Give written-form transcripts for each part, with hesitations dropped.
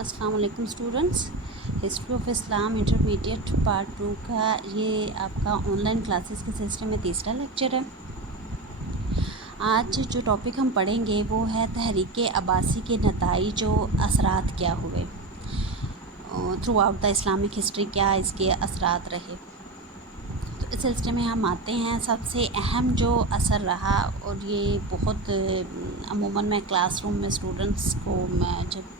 अस्सलाम वालेकुम students. History of Islam intermediate part 2 का ये आपका ऑनलाइन क्लासेस के सिस्टम में तीसरा लेक्चर है। आज जो टॉपिक हम पढ़ेंगे वो है तहरीक अब्बासी के नताइज और असरात क्या हुए through out the Islamic history, क्या इसके असरात रहे। तो इस सिलसिले में हम आते हैं। सबसे अहम जो असर रहा, और ये बहुत अमूमन मैं क्लासरूम में स्टूडेंट्स को मैं जब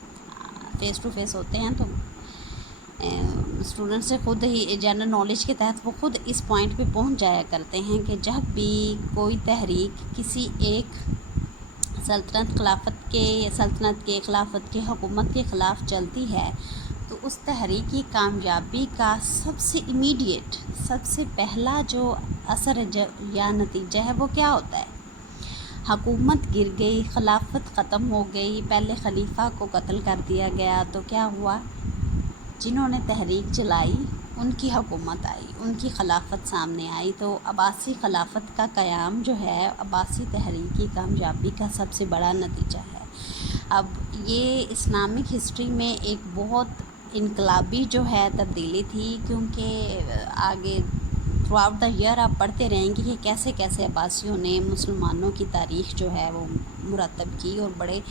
फ़ेस टू फेस होते हैं तो स्टूडेंट से ख़ुद ही जनरल नॉलेज के तहत वो ख़ुद इस पॉइंट पे पहुंच जाया करते हैं कि जब भी कोई तहरीक किसी एक सल्तनत के खिलाफत के हुकूमत के ख़िलाफ़ चलती है तो उस तहरीक की कामयाबी का सबसे इमीडिएट, सबसे पहला जो असर या नतीजा है वो क्या होता है। हुकूमत गिर गई, खिलाफत ख़त्म हो गई, पहले खलीफा को कत्ल कर दिया गया, तो क्या हुआ, जिन्होंने तहरीक चलाई उनकी हुकूमत आई, उनकी खिलाफत सामने आई। तो अब्बासी खिलाफत का क़याम जो है अब्बासी तहरीक की कामयाबी का सबसे बड़ा नतीजा है। अब ये इस्लामिक हिस्ट्री में एक बहुत इनकलाबी जो है तब्दीली थी, क्योंकि आगे थ्रू आउट द ईयर आप पढ़ते रहेंगे कि कैसे कैसे अब्बासियों ने मुसलमानों की तारीख़ जो है वो मुरतब की, और बड़े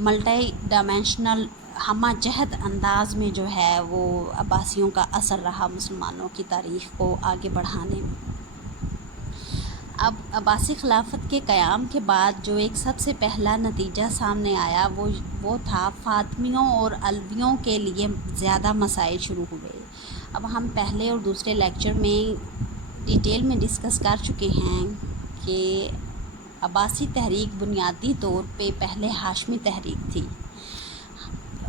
मल्टी डायमेंशनल हमा जहद अंदाज में जो है वो अब्बासियों का असर रहा मुसलमानों की तारीख़ को आगे बढ़ाने में। अब अब्बासी खिलाफत के क़याम के बाद जो एक सबसे पहला नतीजा सामने आया वो था फ़ातिमियों और अलवियों के लिए ज़्यादा मसाइल शुरू हुए। अब हम पहले और दूसरे लेक्चर में डिटेल में डिस्कस कर चुके हैं कि अब्बासी तहरीक बुनियादी तौर पे पहले हाशमी तहरीक थी।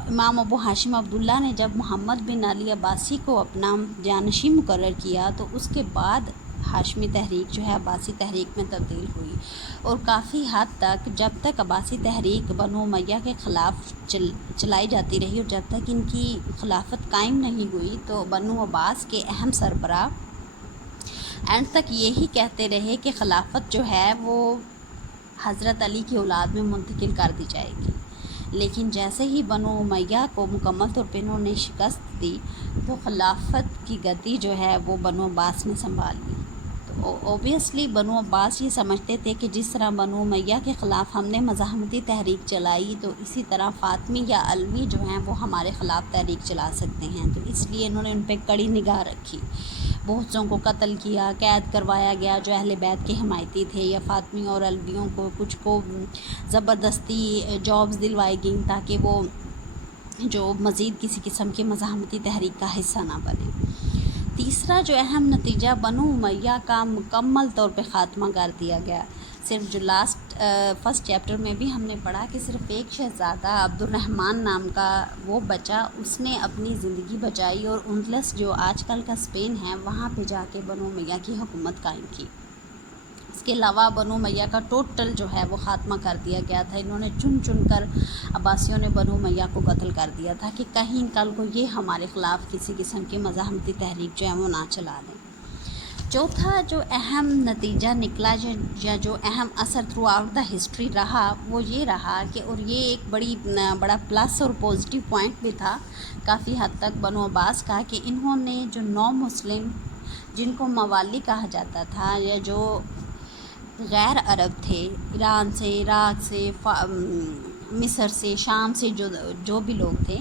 इमाम अबू हाशिम अब्दुल्ला ने जब मोहम्मद बिन अली अब्बासी को अपना जानशी मुकर्रर किया तो उसके बाद हाशमी तहरीक जो है अब्बासी तहरीक में तब्दील हुई, और काफ़ी हद तक जब तक अब्बासी तहरीक बनो उमैया के ख़िलाफ़ चलाई जाती रही और जब तक इनकी खिलाफत कायम नहीं हुई तो बनो अब्बास के अहम सरबराह एंड तक यही कहते रहे कि खिलाफत जो है वो हज़रत अली की औलाद में मुंतकिल कर दी जाएगी। लेकिन जैसे ही बनो उमैया को मुकम्मल तौर पर इन्होंने शिकस्त दी तो खिलाफत की गद्दी जो है वो बनो अब्बास ने संभाल ली। तो ओबियसली बनो अब्बास ये समझते थे कि जिस तरह बनो उमैया के ख़िलाफ़ हमने मज़ाहमती तहरीक चलाई तो इसी तरह फ़ातिमी या अलवी जो हैं वो हमारे ख़िलाफ़ तहरीक चला सकते हैं। तो इसलिए इन्होंने उन पर कड़ी निगाह रखी, बहुतों को कत्ल किया, कैद करवाया गया जो अहले बैत के हिमायती थे, या फ़ातिमी और अलवियों को कुछ को ज़बरदस्ती जॉब्स दिलवाई गई ताकि वो जो मज़ीद किसी किस्म की मज़ाहमती तहरीक का हिस्सा ना बने। तीसरा जो अहम नतीजा बनो उमैया का मुकम्मल तौर पे ख़ात्मा कर दिया गया। सिर्फ जो फर्स्ट चैप्टर में भी हमने पढ़ा कि सिर्फ़ एक शहज़ादा अब्दुर्रहमान नाम का वो बचा, उसने अपनी ज़िंदगी बचाई और उंदलस जो आजकल का स्पेन है वहाँ पे जाके बनो उमैया की हुकूमत कायम की। इसके अलावा बनो उमैया का टोटल जो है वो ख़ात्मा कर दिया गया था। इन्होंने चुन चुन कर अब्बासियों ने बनो उमैया को कत्ल कर दिया था कि कहीं कल को ये हमारे ख़िलाफ़ किसी किस्म की मज़ाहमती तहरीक जो है वो ना चला दें। चौथा जो अहम नतीजा निकला या जो अहम असर थ्रू आउट द हिस्ट्री रहा वो ये रहा कि, और ये एक बड़ा प्लस और पॉजिटिव पॉइंट भी था काफ़ी हद तक बनो अब्बास का, कि इन्होंने जो नौ मुस्लिम जिनको मवाली कहा जाता था या जो गैर अरब थे, ईरान से, इराक़ से, मिस्र से, शाम से जो भी लोग थे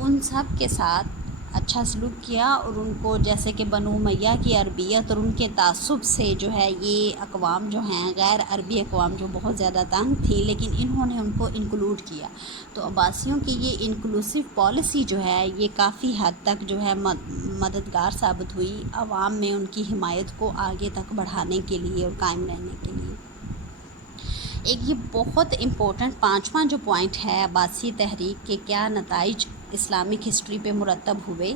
उन सब के साथ अच्छा सलूक किया, और उनको जैसे कि बनो उमैया की अरबियत और उनके तासुब से जो है ये अक़वाम जो हैं गैर अरबी अक़वाम जो बहुत ज़्यादा तंग थी, लेकिन इन्होंने उनको इंक्लूड किया। तो अब्बासियों की ये इंक्लूसिव पॉलिसी जो है ये काफ़ी हद तक जो है मददगार साबित हुई आवाम में उनकी हिमायत को आगे तक बढ़ाने के लिए और कायम रहने के लिए। एक ये बहुत इम्पोर्टेंट पांचवा जो पॉइंट है अब्बासी तहरीक के क्या नताइज इस्लामिक हिस्ट्री पे मुरतब हुए,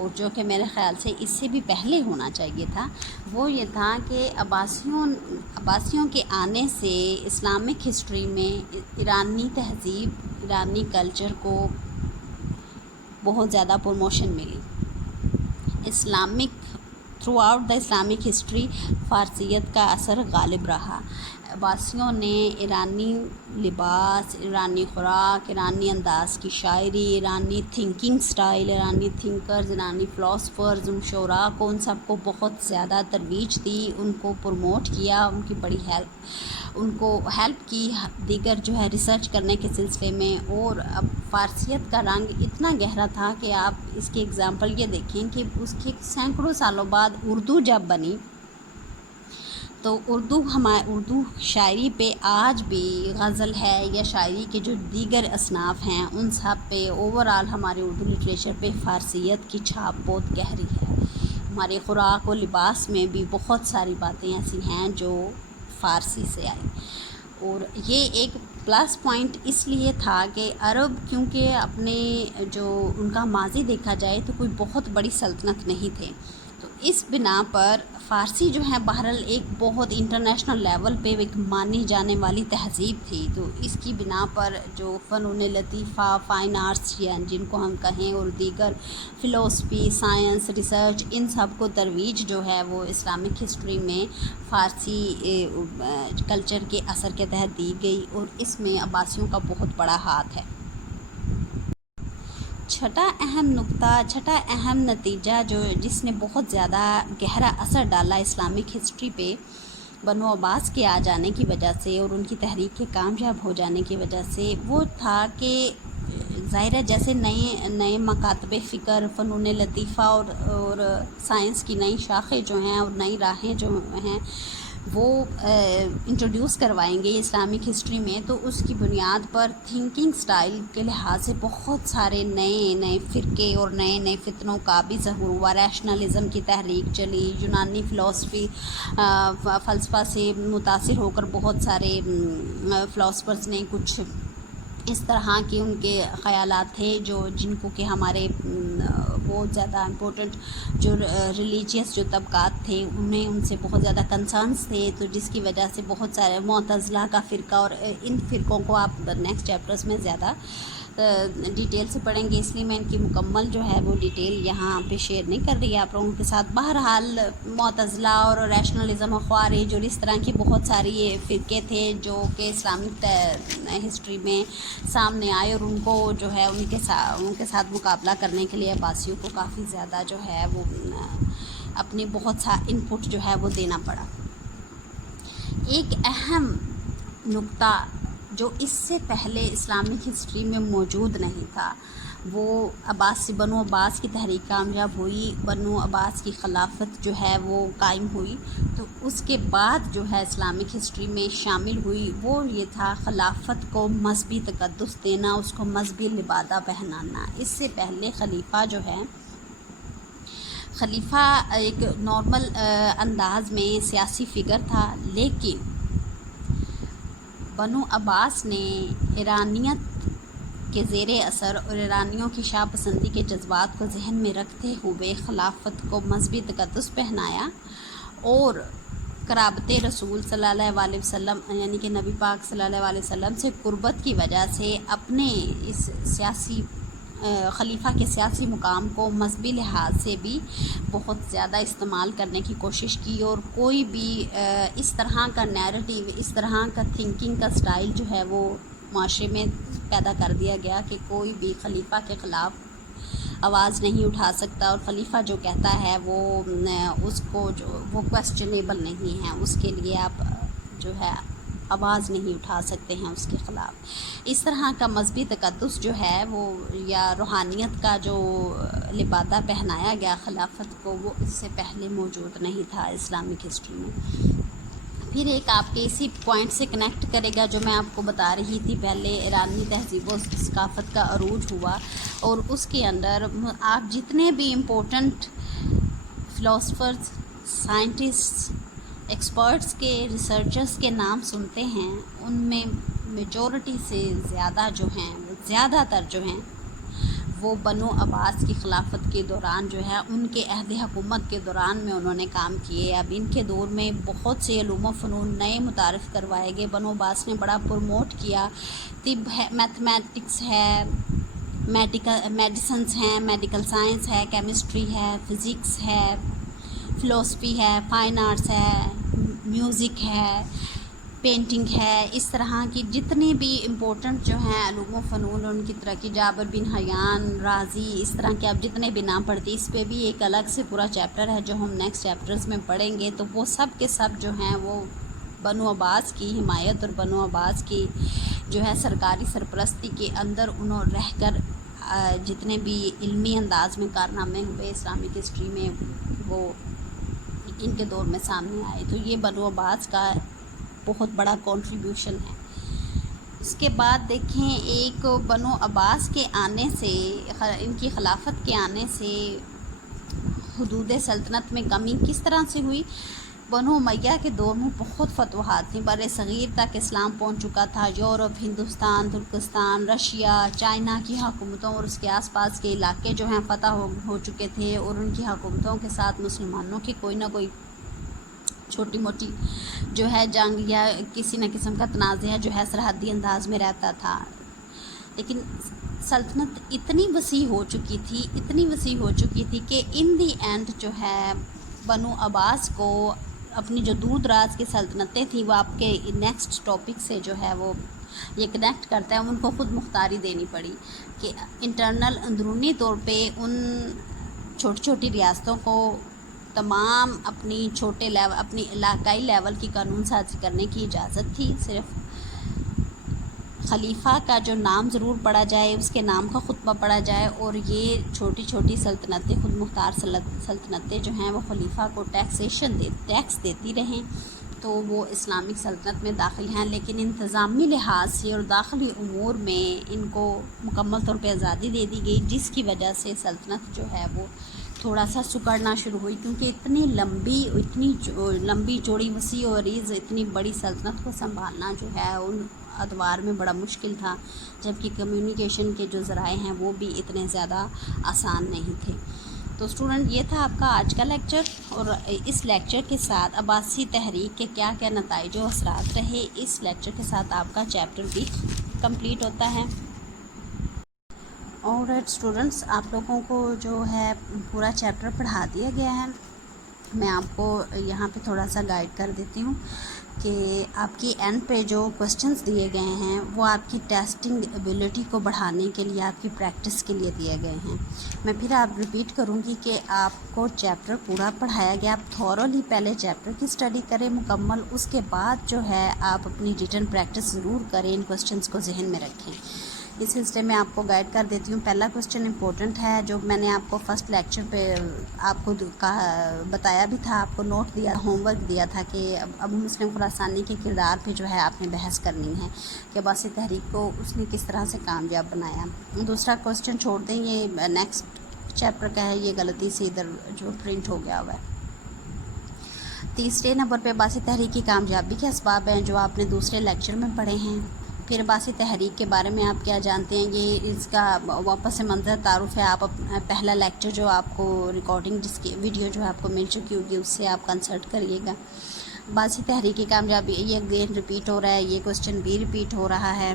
और जो कि मेरे ख़्याल से इससे भी पहले होना चाहिए था, वो ये था कि अब्बासियों के आने से इस्लामिक हिस्ट्री में ईरानी तहज़ीब, ईरानी कल्चर को बहुत ज़्यादा प्रमोशन मिली। Islamic throughout the Islamic history फ़ारसियत का असर गालिब रहा। अब्बासियों ने ईरानी लिबास, ईरानी खुराक, ईरानी अंदाज़ की शायरी, ईरानी थिंकिंग स्टाइल, ईरानी थिंकर्स, ईरानी फ़िलासफ़र्स, उन शोरा को, उन सबको बहुत ज़्यादा तरवीज दी, उनको प्रमोट किया, उनकी बड़ी उनको हेल्प की दीगर जो है रिसर्च करने के सिलसिले में। और अब फ़ारसियत का रंग इतना गहरा था कि आप इसकी एग्ज़ाम्पल ये देखें कि उसके सैकड़ों सालों बाद उर्दू जब बनी तो उर्दू शायरी पे आज भी गज़ल है या शायरी के जो दीगर असनाफ़ हैं उन सब पे ओवरऑल हमारे उर्दू लिटरेचर पे फ़ारसियत की छाप बहुत गहरी है। हमारे खुराक और लिबास में भी बहुत सारी बातें ऐसी हैं जो फ़ारसी से आई। और ये एक प्लस पॉइंट इसलिए था कि अरब क्योंकि अपने जो उनका माजी देखा जाए तो कोई बहुत बड़ी सल्तनत नहीं थे, तो इस बिना पर फ़ारसी जो है बहरहाल एक बहुत इंटरनेशनल लेवल पे एक मानी जाने वाली तहज़ीब थी। तो इसकी बिना पर जो फ़नून लतीफ़ा, फ़ाइन आर्ट्स या जिनको हम कहें और दीगर फ़िलासफ़ी, साइंस, रिसर्च, इन सब को तरवीज जो है वो इस्लामिक हिस्ट्री में फ़ारसी कल्चर के असर के तहत दी गई और इसमें अब्बासियों का बहुत बड़ा हाथ है। छठा अहम नतीजा जो जिसने बहुत ज़्यादा गहरा असर डाला इस्लामिक हिस्ट्री पे बनो अब्बास के आ जाने की वजह से और उनकी तहरीक के कामयाब हो जाने की वजह से, वो था कि ज़ाहिर है जैसे नए मकातबे फ़िक्र, फ़नून लतीफ़ा और साइंस की नई शाखें जो हैं और नई राहें जो हैं वो इंट्रोड्यूस करवाएंगे इस्लामिक हिस्ट्री में, तो उसकी बुनियाद पर थिंकिंग स्टाइल के लिहाज से बहुत सारे नए फ़िरके और नए फितनों का भी ज़हूर हुआ। रैशनलिज़म की तहरीक चली, यूनानी फ़िलासफ़ी फ़लसफ़ा से मुतासिर होकर बहुत सारे फ़िलासफ़र्स ने कुछ इस तरह के उनके ख़यालात थे जिनको कि हमारे बहुत ज़्यादा इम्पोर्टेंट जो रिलीजियस जो तबकात थे उन्हें उनसे बहुत ज़्यादा कंसर्न्स थे, तो जिसकी वजह से बहुत सारे मुअतज़िला का फ़िरका और इन फ़िरक़ों को आप नेक्स्ट चैप्टर्स में ज़्यादा डिटेल से पढ़ेंगे, इसलिए मैं इनकी मुकम्मल जो है वो डिटेल यहाँ पे शेयर नहीं कर रही है आप लोगों के साथ। बहरहाल मुअतज़िला और रैशनलिज़म और ख़वारिज और इस तरह की बहुत सारी ये फ़िरके थे जो कि इस्लामिक हिस्ट्री में सामने आए और उनको जो है उनके साथ मुकाबला करने के लिए अब्बासियों को काफ़ी ज़्यादा जो है वो अपनी बहुत सा इनपुट जो है वो देना पड़ा। एक अहम नुक्ता जो इससे पहले इस्लामिक हिस्ट्री में मौजूद नहीं था वो बनो अब्बास की तहरीक कामयाब हुई, बनो अब्बास की खिलाफत जो है वो कायम हुई, तो उसके बाद जो है इस्लामिक हिस्ट्री में शामिल हुई वो ये था खिलाफत को मजहबी तकद्दुस देना, उसको मजहबी लिबादा पहनाना। इससे पहले खलीफा एक नॉर्मल अंदाज में सियासी फ़िगर था, लेकिन बनो अब्बास ने ईरानियत के ज़ेरे असर और ईरानियों की शाह पसंदी के जज्बात को जहन में रखते हुए खिलाफत को मजहबी तकद्दुस पहनाया और क़राबत रसूल सल्लल्लाहु अलैहि वसल्लम यानी कि नबी पाक सल्लल्लाहु अलैहि वसल्लम से कुर्बत की वजह से अपने इस खलीफा के सियासी मुकाम को मजहबी लिहाज से भी बहुत ज़्यादा इस्तेमाल करने की कोशिश की और कोई भी इस तरह का नैरेटिव, इस तरह का थिंकिंग का स्टाइल जो है वो माशरे में पैदा कर दिया गया कि कोई भी खलीफा के ख़िलाफ़ आवाज़ नहीं उठा सकता और ख़लीफ़ा जो कहता है वो उसको जो वो क्वेश्चनेबल नहीं है, उसके लिए आप जो है आवाज़ नहीं उठा सकते हैं उसके ख़िलाफ़। इस तरह का मजहबी तकद्दुस जो है वो या रूहानियत का जो लिबादा पहनाया गया खिलाफत को वो इससे पहले मौजूद नहीं था इस्लामिक हिस्ट्री में। फिर एक आपके इसी पॉइंट से कनेक्ट करेगा जो मैं आपको बता रही थी पहले, ईरानी तहज़ीब व सकाफ़त का अरूज हुआ और उसके अंदर आप जितने भी इम्पोर्टेंट फ़िलासफ़र्स, साइंटिस्ट, एक्सपर्ट्स के, रिसर्चर्स के नाम सुनते हैं उनमें मेजॉरिटी से ज़्यादातर जो हैं वो बनो अब्बास की खिलाफत के दौरान जो है उनके अहद हुकूमत के दौरान में उन्होंने काम किए। अब इनके दौर में बहुत से उलूम फ़नून नए मुतारफ़ करवाए गए, बनो अब्बास ने बड़ा प्रमोट किया। तिब है, मैथमेटिक्स है, मेडिसिन्स हैं, मेडिकल साइंस है, केमिस्ट्री है, फ़िज़िक्स है, फ़िलोसफ़ी है, फ़ाइन आर्ट्स है, म्यूज़िक है, पेंटिंग है, इस तरह की जितने भी इम्पोर्टेंट जो हैं उलूम व फ़नून, उनकी तरह की जाबिर बिन हयान, राज़ी, इस तरह के आप जितने भी नाम पढ़ती, इस पे भी एक अलग से पूरा चैप्टर है जो हम नेक्स्ट चैप्टर्स में पढ़ेंगे। तो वो सब के सब जो हैं वो बनु अब्बास की हिमायत और बनु अब्बास की जो है सरकारी सरपरस्ती के अंदर उन्होंने रह कर जितने भी इल्मी अंदाज में कारनामे हुए इस्लामिक हिस्ट्री में, वो इनके दौर में सामने आए। तो ये बनु अब्बास का बहुत बड़ा कंट्रीब्यूशन है। इसके बाद देखें, एक बनु अब्बास के आने से, इनकी खिलाफत के आने से हुदूद सल्तनत में कमी किस तरह से हुई। बनु उमय्या के दौर में बहुत फतवाहात थी, बर सग़ीर तक इस्लाम पहुंच चुका था। यूरोप, हिंदुस्तान, तुर्कस्तान, रशिया, चाइना की हुकूमतों और उसके आसपास के इलाके जो हैं फ़तह हो चुके थे, और उनकी हुकूमतों के साथ मुसलमानों की कोई ना कोई छोटी मोटी जो है जंग या किसी न किस्म का तनाज़ा जो है सरहदी अंदाज में रहता था। लेकिन सल्तनत इतनी वसी हो चुकी थी, इतनी वसी हो चुकी थी कि इन दी एंड जो है बनु अब्बास को अपनी जो दूर दराज की सल्तनतें थी, वो आपके नेक्स्ट टॉपिक से जो है वो ये कनेक्ट करता है, उनको ख़ुद मुख्तारी देनी पड़ी कि इंटरनल अंदरूनी तौर पे उन छोटी छोटी रियासतों को तमाम अपनी छोटे लेवल, अपनी इलाकाई लेवल की कानून साज़ी करने की इजाज़त थी। सिर्फ खलीफा का जो नाम ज़रूर पढ़ा जाए, उसके नाम का खुतबा पढ़ा जाए, और ये छोटी छोटी सल्तनतें, खुद मुख्तार सल्तनतें जो हैं वो खलीफा को टैक्स देती रहें, तो वो इस्लामिक सल्तनत में दाखिल हैं। लेकिन इंतज़ामी लिहाज से और दाखिली उमूर में इनको मुकम्मल तौर पे आज़ादी दे दी गई, जिसकी वजह से सल्तनत जो है वो थोड़ा सा सुकड़ना शुरू हुई, क्योंकि इतनी लंबी चौड़ी वसी और अरीज़ इतनी बड़ी सल्तनत को संभालना जो है उन अदवार में बड़ा मुश्किल था, जबकि कम्युनिकेशन के जो ज़राए हैं वो भी इतने ज़्यादा आसान नहीं थे। तो स्टूडेंट, ये था आपका आज का लेक्चर, और इस लेक्चर के साथ अब्बासी तहरीक के क्या क्या नताइज और असरात रहे, इस लेक्चर के साथ आपका चैप्टर भी कंप्लीट होता है। और स्टूडेंट्स, आप लोगों को जो है पूरा चैप्टर पढ़ा दिया गया है। मैं आपको यहाँ पे थोड़ा सा गाइड कर देती हूँ कि आपकी एंड पे जो क्वेश्चंस दिए गए हैं वो आपकी टेस्टिंग एबिलिटी को बढ़ाने के लिए, आपकी प्रैक्टिस के लिए दिए गए हैं। मैं फिर आप रिपीट करूँगी कि आपको चैप्टर पूरा पढ़ाया गया, आप थॉरोली पहले चैप्टर की स्टडी करें मुकम्मल, उसके बाद जो है आप अपनी रिटन प्रैक्टिस ज़रूर करें, इन क्वेश्चंस को जहन में रखें। इस सिलसिले में आपको गाइड कर देती हूँ। पहला क्वेश्चन इंपॉर्टेंट है, जो मैंने आपको फर्स्ट लेक्चर पे आपको बताया भी था, आपको नोट दिया, होमवर्क दिया था कि अबू मुस्लिम खुरासानी के किरदार पे जो है आपने बहस करनी है कि अब्बासी तहरीक को उसने किस तरह से कामयाब बनाया। दूसरा क्वेश्चन छोड़ दें, ये नेक्स्ट चैप्टर का है, ये गलती से इधर जो प्रिंट हो गया हुआ है। तीसरे नंबर पर अब्बासी तहरीक की कामयाबी के असबाब हैं, जो आपने दूसरे लेक्चर में पढ़े हैं। फिर अब्बासी तहरीक के बारे में आप क्या जानते हैं, ये इसका वापस से मंजर तारुफ है। आप पहला लेक्चर जो आपको रिकॉर्डिंग जिसकी वीडियो जो आपको मिल चुकी होगी, उससे आप कंसल्ट करिएगा। अब्बासी तहरीक की कामयाबी, ये अगेन रिपीट हो रहा है, ये क्वेश्चन भी रिपीट हो रहा है।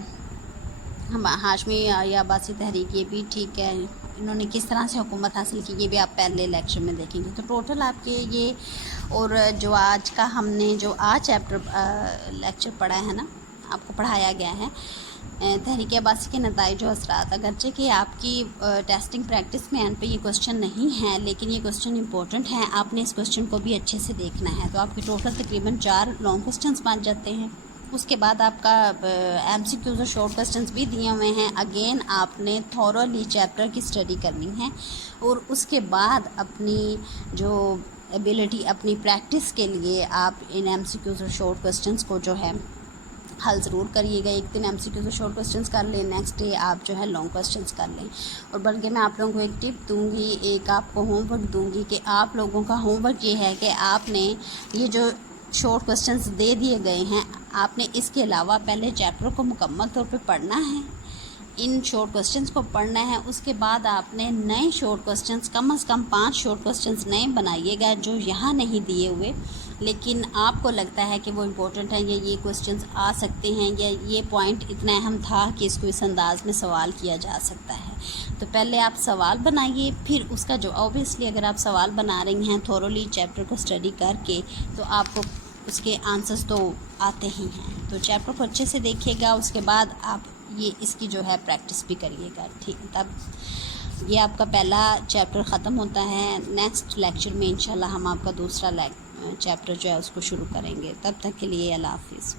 हम हाशमी या अब्बासी तहरीक, ये भी ठीक है, इन्होंने किस तरह से हुकूमत हासिल की, ये भी आप पहले लेक्चर में देखेंगे। तो टोटल आपके ये, और जो आज का हमने जो आज चैप्टर लेक्चर पढ़ा है ना, आपको पढ़ाया गया है तहरीक अब्बासी के नताइज और असरात। अगरचे कि आपकी टेस्टिंग प्रैक्टिस में एंड पे ये क्वेश्चन नहीं है, लेकिन ये क्वेश्चन इंपॉर्टेंट है, आपने इस क्वेश्चन को भी अच्छे से देखना है। तो आपके टोटल तकरीबन 4 लॉन्ग क्वेश्चंस बन जाते हैं। उसके बाद आपका MCQs और शॉर्ट क्वेश्चंस भी दिए हुए हैं। अगेन आपने थॉरोली चैप्टर की स्टडी करनी है, और उसके बाद अपनी जो एबिलिटी, अपनी प्रैक्टिस के लिए आप इन MCQs और शॉर्ट क्वेश्चंस को जो है हल ज़रूर करिएगा। एक दिन MCQ से शॉर्ट क्वेश्चंस कर लें, नेक्स्ट डे आप जो है लॉन्ग क्वेश्चंस कर लें। और बल्कि मैं आप लोगों को एक टिप दूंगी, एक आपको होमवर्क दूंगी कि आप लोगों का होमवर्क ये है कि आपने ये जो शॉर्ट क्वेश्चंस दे दिए गए हैं, आपने इसके अलावा पहले चैप्टर को मुकम्मल तौर पे पढ़ना है, इन शॉर्ट क्वेश्चंस को पढ़ना है। उसके बाद आपने नए शॉर्ट क्वेश्चंस, कम से कम 5 शॉर्ट क्वेश्चंस नए बनाइएगा जो यहाँ नहीं दिए हुए, لیکن آپ کو لگتا ہے کہ وہ امپورٹنٹ ہیں یا یہ کوسچنز آ سکتے ہیں یا یہ پوائنٹ اتنا اہم تھا کہ اس کو اس انداز میں سوال کیا جا سکتا ہے، تو پہلے آپ سوال بنائیے، پھر اس کا جو اوبیسلی اگر آپ سوال بنا رہی ہیں تھورولی چیپٹر کو اسٹڈی کر کے تو آپ کو اس کے آنسرز تو آتے ہی ہیں، تو چیپٹر کو اچھے سے دیکھیے گا، اس کے بعد آپ یہ اس کی جو ہے پریکٹس بھی کریے گا، ٹھیک، تب یہ آپ کا پہلا چیپٹر ختم ہوتا ہے۔ نیکسٹ لیکچر میں انشاءاللہ ہم آپ کا دوسرا چیپٹر جو ہے اس کو شروع کریں گے، تب تک کے لیے اللہ حافظ۔